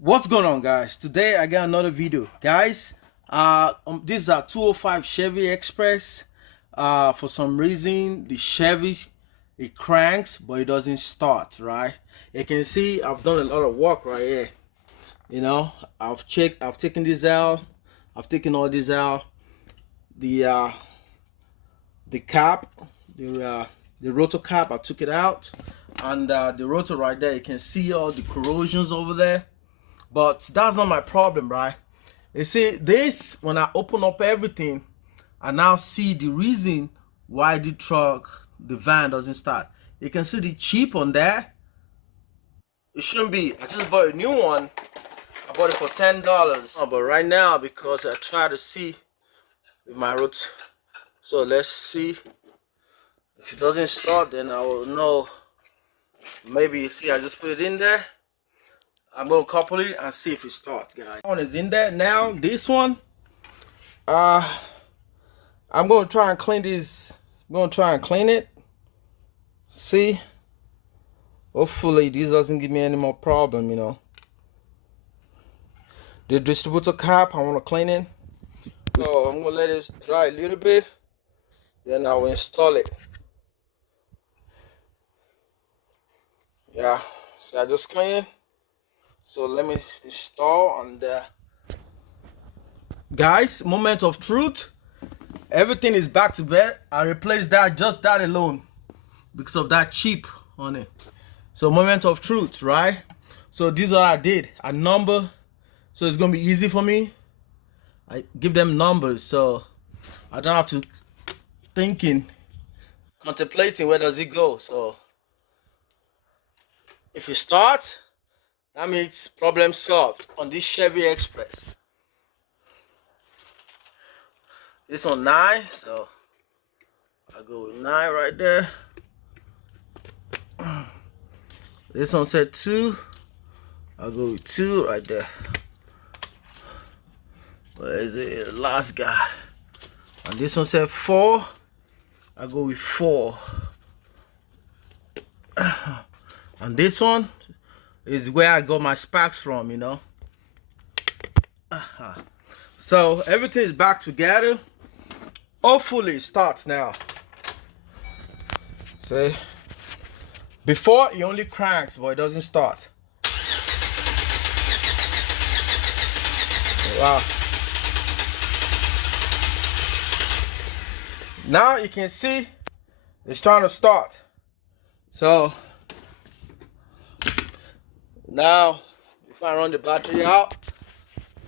What's going on, guys? Today I got another video, guys. This is a 205 Chevy Express. For some reason the Chevy, it cranks but it doesn't start, right? You can see I've done a lot of work right here. You know, I've taken this out, I've taken all this out. The cap, the rotor cap, I took it out, and the rotor right there, you can see all the corrosions over there. But that's not my problem, right? You see, this, when I open up everything, I now see the reason why the van doesn't start. You can see the chip on there. It shouldn't be. I just bought a new one. I bought it for $10. But right now, because I try to see if my rotor, so let's see. If it doesn't start, then I will know. Maybe, you see, I just put it in there. I'm gonna couple it and see if it starts, guys. One is in there now. This one, I'm gonna try and clean this. I'm gonna try and clean it. See, hopefully this doesn't give me any more problem. You know, the distributor cap, I want to clean it. So I'm gonna let it dry a little bit, then I will install it. Yeah, so I just clean it. So let me install. And guys, moment of truth, everything is back to bed. I replaced that, just that alone, because of that chip on it. So moment of truth, right? So this is what I did. I number, so it's gonna be easy for me. I give them numbers, so I don't have to contemplating where does it go. So if it starts, that means problem solved on this Chevy Express. This one 9, so I go with 9 right there. This one said 2, I go with 2 right there. Where is it? The last guy. And this one said 4, I go with 4. And this one is where I got my sparks from, you know. So everything is back together. Hopefully it starts now. See, before it only cranks but it doesn't start. Wow. Now you can see it's trying to start. So now, if I run the battery out,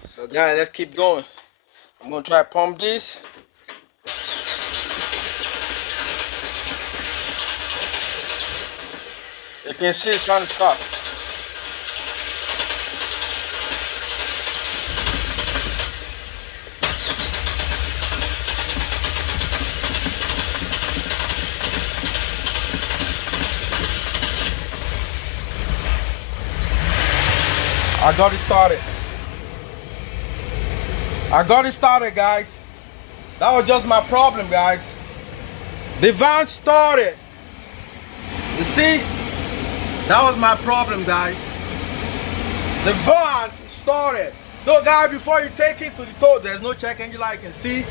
so guys, let's keep going. I'm gonna try to pump this. You can see it's trying to start. I got it started. I got it started, guys. That was just my problem, guys. The van started. You see? That was my problem, guys. The van started. So, guys, before you take it to the tow, there's no check engine light, you can see.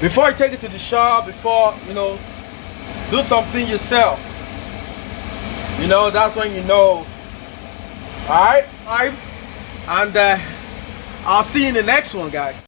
Before you take it to the shop, before, you know, do something yourself. You know, that's when you know. Alright? And I'll see you in the next one, guys.